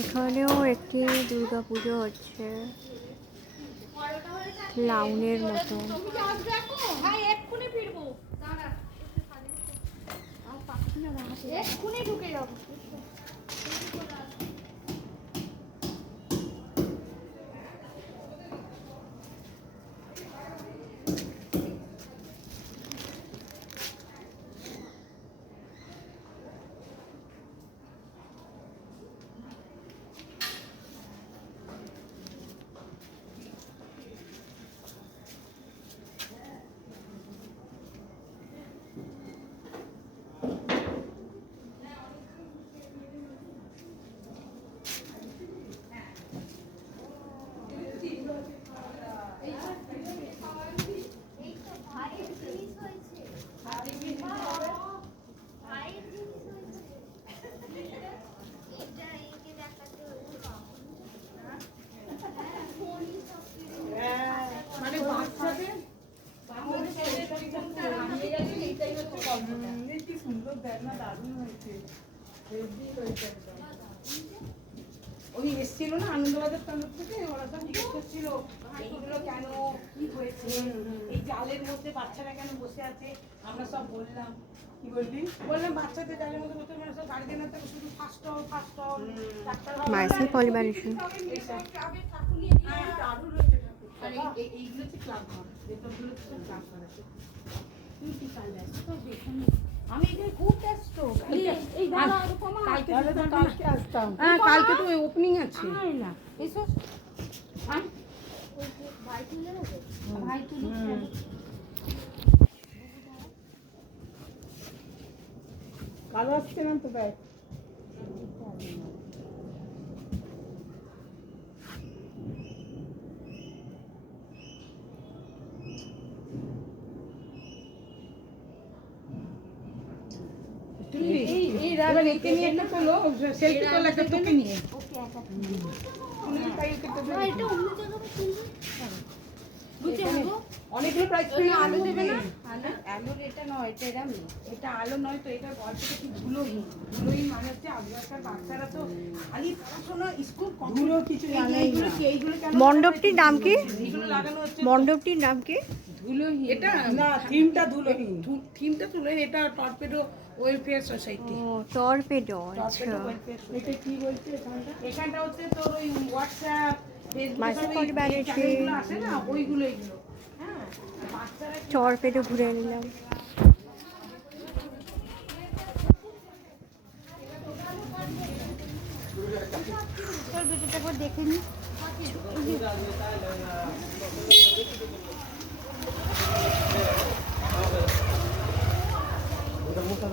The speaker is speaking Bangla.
এখানেও একটি দুর্গাপুজো হচ্ছে ক্লাউনের মতো। ওই এসেছিল না আনন্দবাজার তরফ থেকে, ওরা সব জিজ্ঞেস করছিল এইগুলো কেন, কি হয়েছে, এই জালের মধ্যে বাচ্চারা কেন বসে আছে। আমরা সব বললাম, কি বলবি, বললাম বাচ্চাদের জালের মধ্যে বসে মানে সব গার্জেনের থেকে শুধু ফার্স্ট হল মাইসেল পলিমারেশন। আর এইগুলো হচ্ছে ক্লাব ঘর, এগুলো হচ্ছে ক্লাব ঘর আছে। আমি এখানে খুব ব্যস্ত, কালকে আসতাম। হ্যাঁ কালকে তো ওপেনিং আছে। এসো ভাই তুলি কালো আসছে না তো ব্যাগ। আলো দেবে না, আলোর এটা নয়, এটা এরম, এটা আলো নয় তো, এটা গল্পটা কি ধুলোহীন। ধুলোহীন মানে হচ্ছে আজকালকার বাচ্চারা তো খালি পড়াশোনা, স্কুল, ধুলো কিছু জানেই না। এইগুলো কেন মণ্ডপটির নাম কি? এইগুলো লাগানো হচ্ছে মণ্ডপটির নাম কি? ধুলোহীন। এটা না, থিমটা ধুলোহীন, থিমটা ধুলোহীন। এটা টর্পেডো ওয়েলফেয়ার সোসাইটি। ও টর্পেডো, আচ্ছা। এটা কি বলছে এখানটা? এখানটা হচ্ছে তোর ওই হোয়াটসঅ্যাপ, মাইসেল ফেসবুক পলিমারেশন, চ্যানেলগুলো আসে না, ওইগুলো এগুলো। হ্যাঁ বাচ্চারা টর্পেডো ঘুরে নিলাম। ভিডিওটা দেখে নি। ওটা মোটা